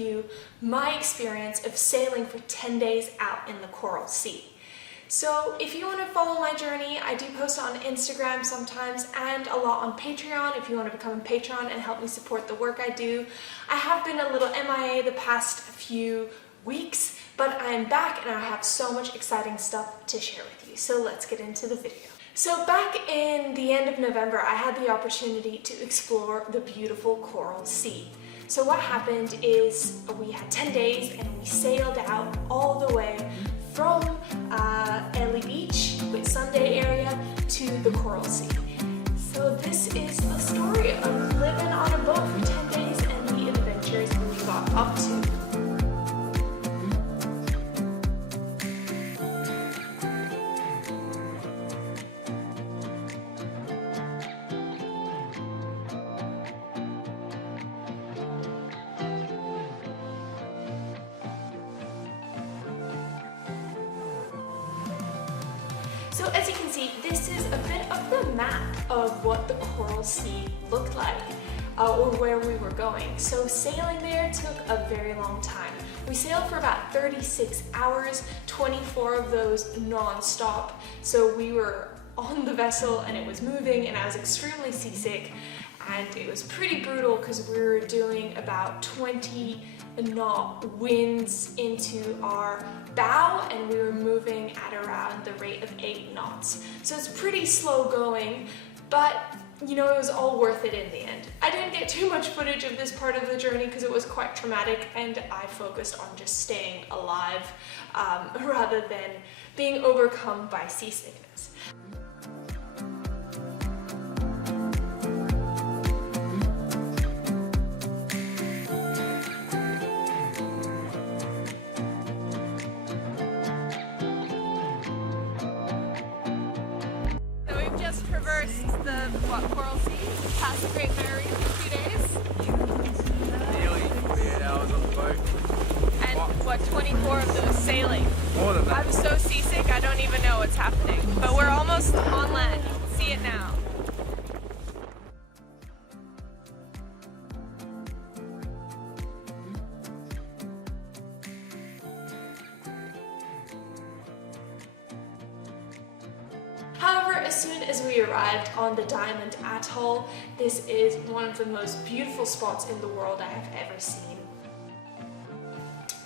you my experience of sailing for 10 days out in the Coral Sea. So if you want to follow my journey, I do post on Instagram sometimes and a lot on Patreon if you want to become a patron and help me support the work I do. I have been a little MIA the past few weeks, but I am back and I have so much exciting stuff to share with you. So let's get into the video. So back in the end of November, I had the opportunity to explore the beautiful Coral Sea. So what happened is we had 10 days and we sailed out all the way from Airlie Beach, with Sunday area, to the Coral Sea. So this is the story of living on a boat for 10 days and the adventures we got up to. So as you can see, this is a bit of the map of what the Coral Sea looked like, or where we were going. So sailing there took a very long time. We sailed for about 36 hours, 24 of those non-stop. So we were on the vessel and it was moving and I was extremely seasick, and it was pretty brutal because we were doing about 20 knot winds into our bow and we were moving at around the rate of 8 knots. So it's pretty slow going, but you know, it was all worth it in the end. I didn't get too much footage of this part of the journey because it was quite traumatic and I focused on just staying alive rather than being overcome by seasickness. Traversed the Coral Sea, past the Great Barrier Reef for 2 days. Nearly 48 hours on the boat. And what, 24 of those sailing. More than that. I'm so seasick, I don't even know what's happening. But we're almost on land. You can see it now. However, as soon as we arrived on the Diamond Atoll, this is one of the most beautiful spots in the world I have ever seen.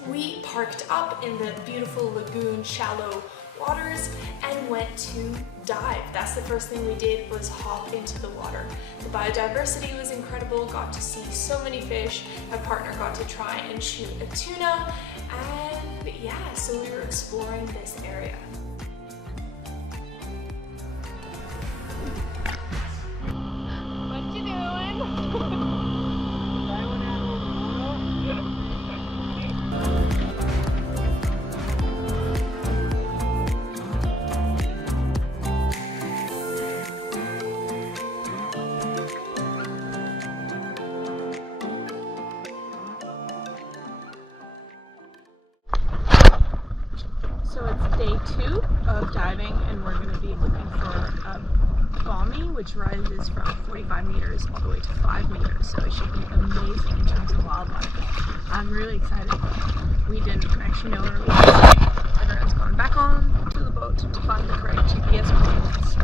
We parked up in the beautiful lagoon shallow waters and went to dive. That's the first thing we did, was hop into the water. The biodiversity was incredible, got to see so many fish. My partner got to try and shoot a tuna, and yeah, so we were exploring this area. So it's day 2 of diving and we're going to be looking for a bommy, which rises from 45 meters all the way to 5 meters. So it should be amazing in terms of wildlife. I'm really excited. We didn't actually know where we were. Everyone's gone back on to the boat to find the correct GPS coordinates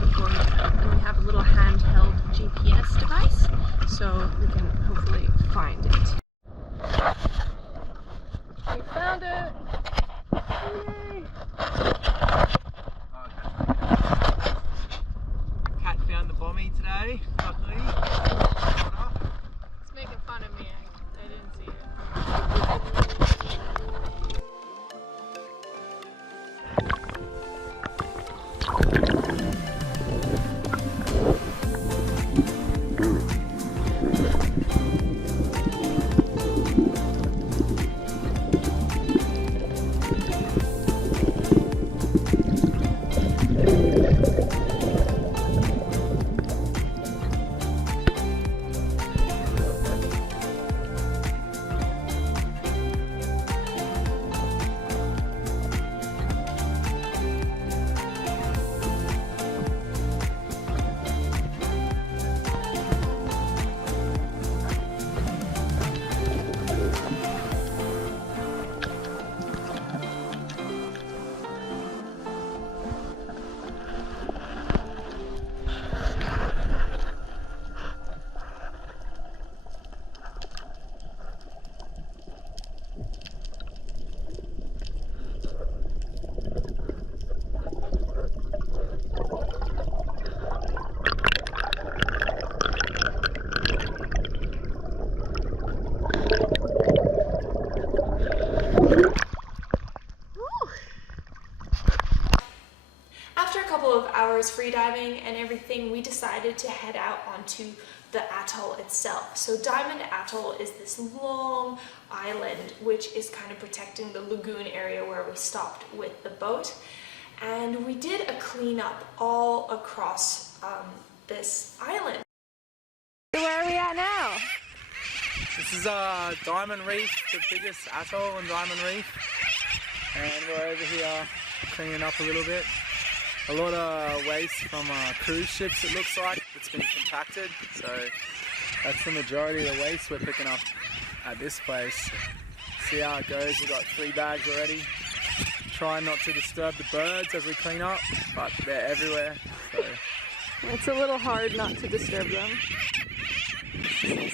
before and we have a little handheld GPS device so we can hopefully find it. We found it! Yay! Cat found the bommy today, luckily. It's making fun of me, I didn't see it. hours free diving and everything, we decided to head out onto the atoll itself. So Diamond Atoll is this long island which is kind of protecting the lagoon area where we stopped with the boat. And we did a cleanup all across this island. So where are we at now? This is Diamond Reef, the biggest atoll in Diamond Reef. And we're over here cleaning up a little bit. A lot of waste from cruise ships, it looks like. It's been compacted, so that's the majority of the waste we're picking up at this place. See how it goes, we've got 3 bags already. Try not to disturb the birds as we clean up, but they're everywhere. So. It's a little hard not to disturb them.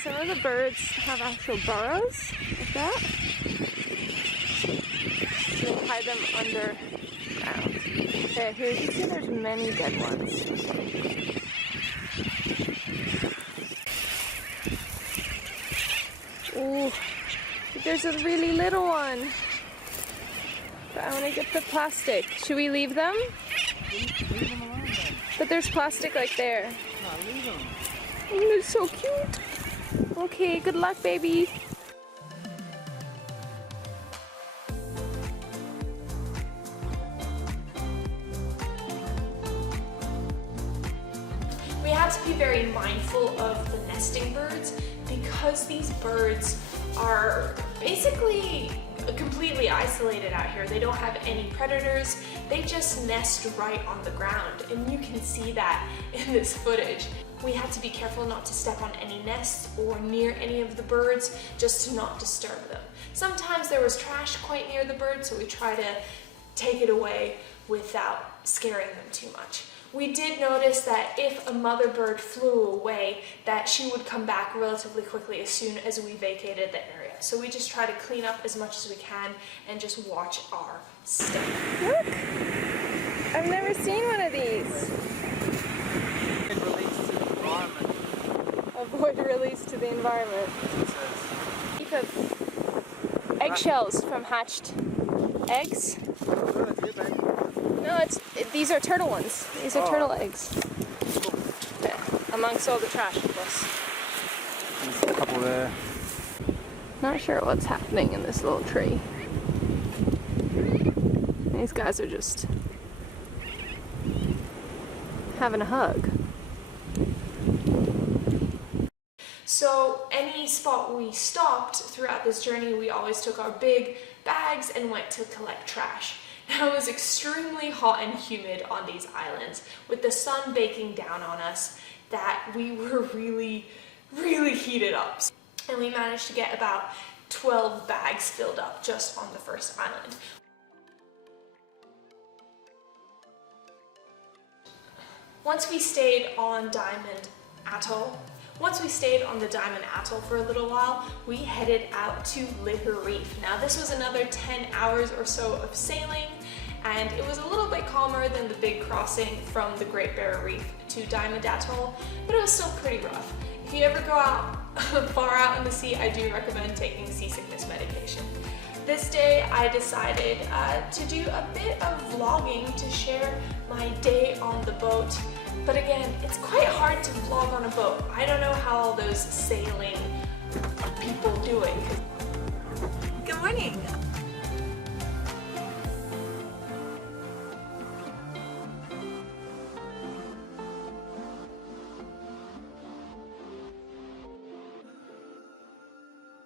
Some of the birds have actual burrows, like that. So they hide them underground. Okay, here you can see there's many dead ones. Ooh, there's a really little one. But I want to get the plastic. Should we leave them? Leave them alone then. But there's plastic like there. No, leave them. Oh, they're so cute. Okay, good luck, baby. We had to be very mindful of the nesting birds because these birds are basically completely isolated out here. They don't have any predators. They just nest right on the ground, and you can see that in this footage. We had to be careful not to step on any nests or near any of the birds, just to not disturb them. Sometimes there was trash quite near the birds, so we try to take it away without scaring them too much. We did notice that if a mother bird flew away, that she would come back relatively quickly as soon as we vacated the area. So we just try to clean up as much as we can and just watch our step. Look! I've never seen one of these. Release to the environment. Avoid release to the environment. It says. Heap of eggshells from hatched eggs. No, these are turtle ones. These are turtle eggs. Yeah, amongst all the trash, of course. There's a couple there. Not sure what's happening in this little tree. These guys are just having a hug. So any spot we stopped throughout this journey, we always took our big bags and went to collect trash. Now it was extremely hot and humid on these islands, with the sun baking down on us, that we were really heated up. And we managed to get about 12 bags filled up just on the first island. Once we stayed on the Diamond Atoll for a little while, we headed out to Liher Reef. Now this was another 10 hours or so of sailing, and it was a little bit calmer than the big crossing from the Great Barrier Reef to Diamond Atoll, but it was still pretty rough. If you ever go out far out in the sea, I do recommend taking seasickness medication. This day I decided to do a bit of vlogging to share my day on the boat. But again, it's quite hard to vlog on a boat. I don't know how all those sailing people do it. Good morning.